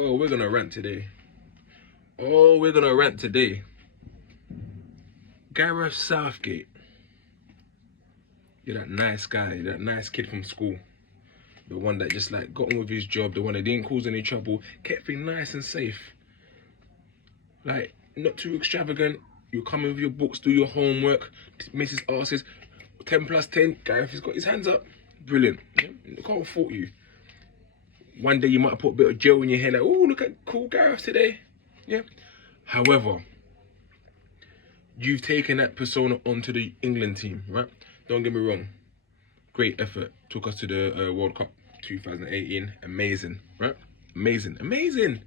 Oh, we're gonna rant today. Oh, we're gonna rant today. Gareth Southgate. You're that nice guy, you're that nice kid from school. The one that just like got on with his job, the one that didn't cause any trouble, kept things nice and safe. Like, not too extravagant. You come in with your books, do your homework. Mrs. asks, 10 plus 10, Gareth has got his hands up. Brilliant. Yeah? Can't fault you. One day you might have put a bit of gel in your hair, like, oh, look at cool Gareth today. Yeah. However, you've taken that persona onto the England team, right? Don't get me wrong. Great effort. Took us to the World Cup 2018. Amazing, right? Amazing.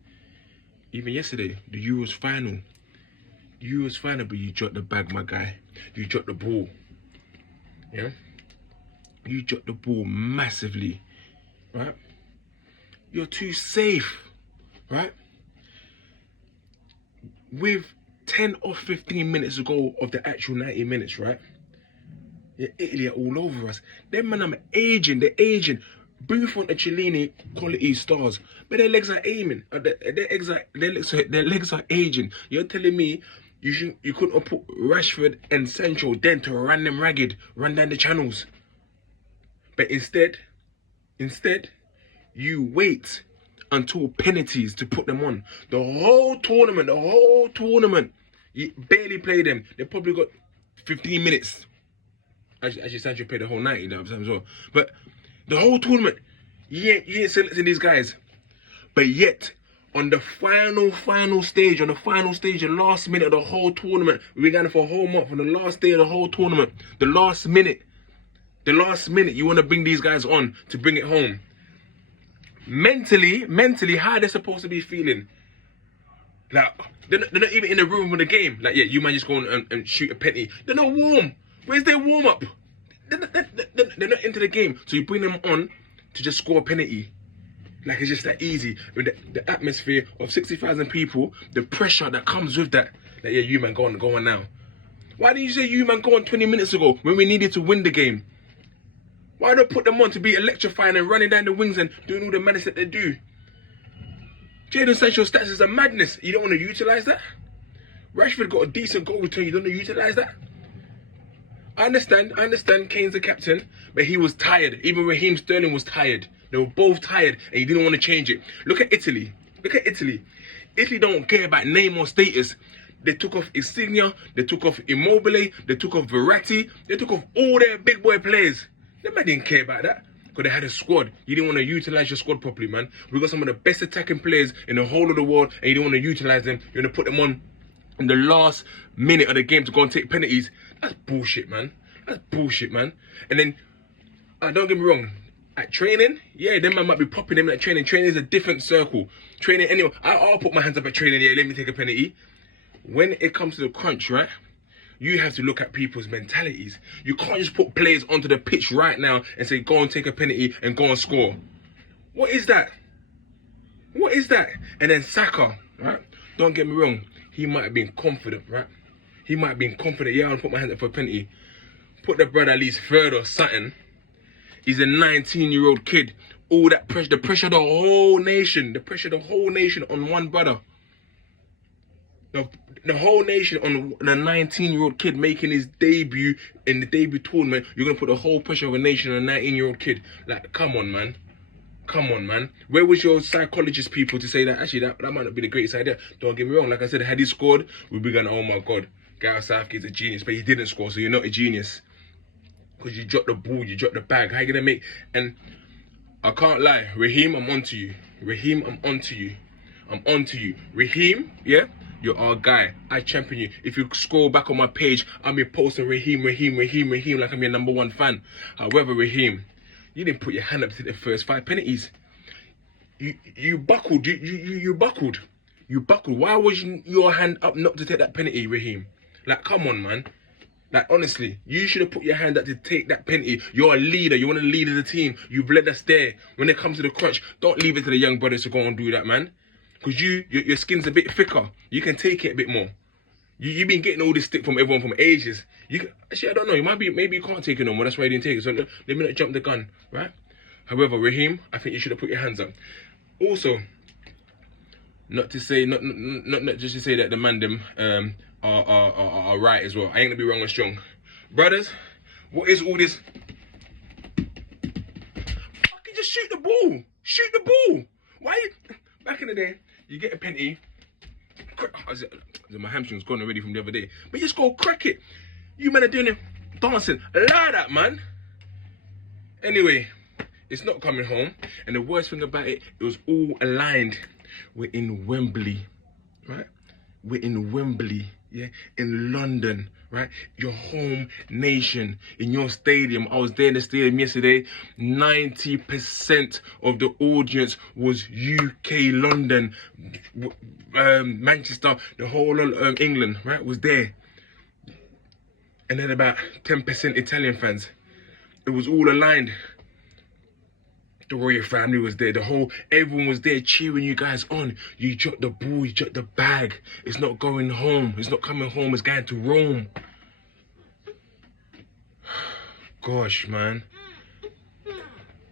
Even yesterday, the Euros final. But you dropped the bag, my guy. You dropped the ball. Yeah? You dropped the ball massively, right? You're too safe, right? With 10 or 15 minutes to go of the actual 90 minutes, right? Yeah, Italy are all over us. Them man, they're aging. Buffon and Cellini, quality stars, but their legs are aiming. Their legs are aging. You're telling me you couldn't have put Rashford and Sancho then to run them ragged, run down the channels. But instead, you wait until penalties to put them on. The whole tournament, you barely play them. They probably got 15 minutes. Actually, Sancho played the whole 90 that time as well. But the whole tournament, you ain't selecting these guys. But yet, on the final stage, the last minute of the whole tournament, we're going for a whole month, on the last day of the whole tournament, the last minute, you want to bring these guys on to bring it home. Mentally, how are they supposed to be feeling? Like, they're not even in the room with the game. Like, yeah, you might just go on and shoot a penalty. They're not warm. Where's their warm-up? They're not into the game. So you bring them on to just score a penalty. Like, it's just that easy. With the atmosphere of 60,000 people, the pressure that comes with that. Like, yeah, you man, go on now. Why didn't you say you man go on 20 minutes ago when we needed to win the game? Why not put them on to be electrifying and running down the wings and doing all the madness that they do? Jadon Sancho's stats is a madness. You don't want to utilise that? Rashford got a decent goal return. You don't want to utilise that? I understand Kane's the captain, but he was tired. Even Raheem Sterling was tired. They were both tired and he didn't want to change it. Look at Italy. Italy don't care about name or status. They took off Insigne, they took off Immobile, they took off Verratti, they took off all their big boy players. They man didn't care about that because they had a squad. You didn't want to utilise your squad properly, man. We got some of the best attacking players in the whole of the world and you didn't want to utilise them. You want to put them on in the last minute of the game to go and take penalties. That's bullshit, man. And then, don't get me wrong, at training, yeah, them man might be popping them at training. Training is a different circle. Training, anyway, I'll put my hands up at training, yeah, let me take a penalty. When it comes to the crunch, right, you have to look at people's mentalities. You can't just put players onto the pitch right now and say, go and take a penalty and go and score. What is that? And then Saka, right, don't get me wrong, he might have been confident, right? Yeah, I'll put my hands up for a penalty. Put the brother at least third or something. He's a 19-year-old kid. All that pressure, the pressure of the whole nation on one brother. The whole nation on the 19-year-old kid making his debut in the debut tournament. You're going to put the whole pressure of a nation on a 19-year-old kid. Like, come on, man. Where was your psychologist people to say that? Actually, that might not be the greatest idea. Don't get me wrong. Like I said, had he scored, we'd be going, oh my God, Gareth Southgate's a genius. But he didn't score, so you're not a genius. Because you dropped the ball, you dropped the bag. How are you going to make... And I can't lie. Raheem, I'm onto you. Raheem, yeah? You're our guy. I champion you. If you scroll back on my page, I'm here posting Raheem, like I'm your number one fan. However, Raheem, you didn't put your hand up to the first 5 penalties. You buckled. You buckled. Why was your hand up not to take that penalty, Raheem? Like, come on, man. Like, honestly, you should have put your hand up to take that penalty. You're a leader. You want to lead the team. You've led us there. When it comes to the crunch, don't leave it to the young brothers to go and do that, man. Because your skin's a bit thicker. You can take it a bit more. You've been getting all this stick from everyone from ages. Actually, I don't know. Maybe you can't take it no more. That's why you didn't take it. So let me not jump the gun, right? However, Raheem, I think you should have put your hands up. Also, Not to say, not just to say that the man them are right as well. I ain't gonna be wrong or strong, brothers. What is all this? Fucking just shoot the ball. Shoot the ball. Why? Back in the day, you get a penalty. My hamstring's gone already from the other day. But you just go crack it. You men are doing it, dancing like that, man. Anyway, it's not coming home. And the worst thing about it, it was all aligned. We're in Wembley, right? We're in Wembley, yeah? In London, right? Your home nation, in your stadium. I was there in the stadium yesterday. 90% of the audience was UK, London, Manchester, the whole of England, right? Was there. And then about 10% Italian fans. It was all aligned. The royal family was there. Everyone was there cheering you guys on. You dropped the ball, you dropped the bag. It's not going home. It's not coming home. It's going to Rome. Gosh, man.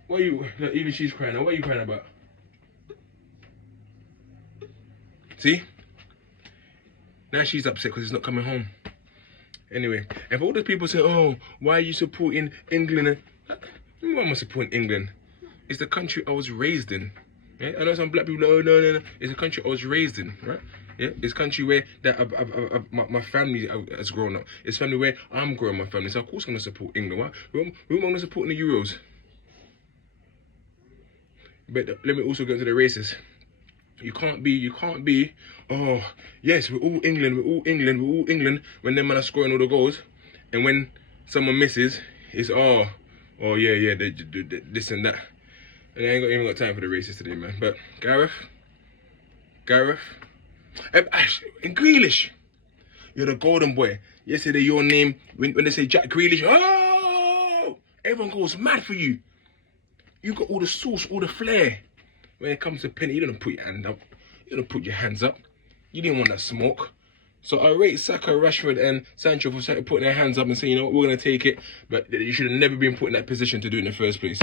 What are you, like, even she's crying now. What are you crying about? See? Now she's upset because it's not coming home. Anyway, and for all the people say, oh, why are you supporting England? Why am I supporting England? It's the country I was raised in. Yeah? I know some black people, oh, no. It's the country I was raised in, right? Yeah? It's a country where my family has grown up. It's a family where I'm growing my family. So of course I'm going to support England. Right? Who am I going to support in the Euros? But let me also go to the races. You can't be, oh, yes, we're all England, when them men are scoring all the goals. And when someone misses, it's, oh yeah, they this and that. And I ain't even got time for the races today, man. But Gareth, and Grealish, you're the golden boy. Yesterday, your name, when they say Jack Grealish, oh, everyone goes mad for you. You got all the sauce, all the flair. When it comes to penny, you don't put your hand up. You don't put your hands up. You didn't want that smoke. So I rate Saka, Rashford and Sancho for putting their hands up and saying, you know what, we're going to take it. But you should have never been put in that position to do it in the first place.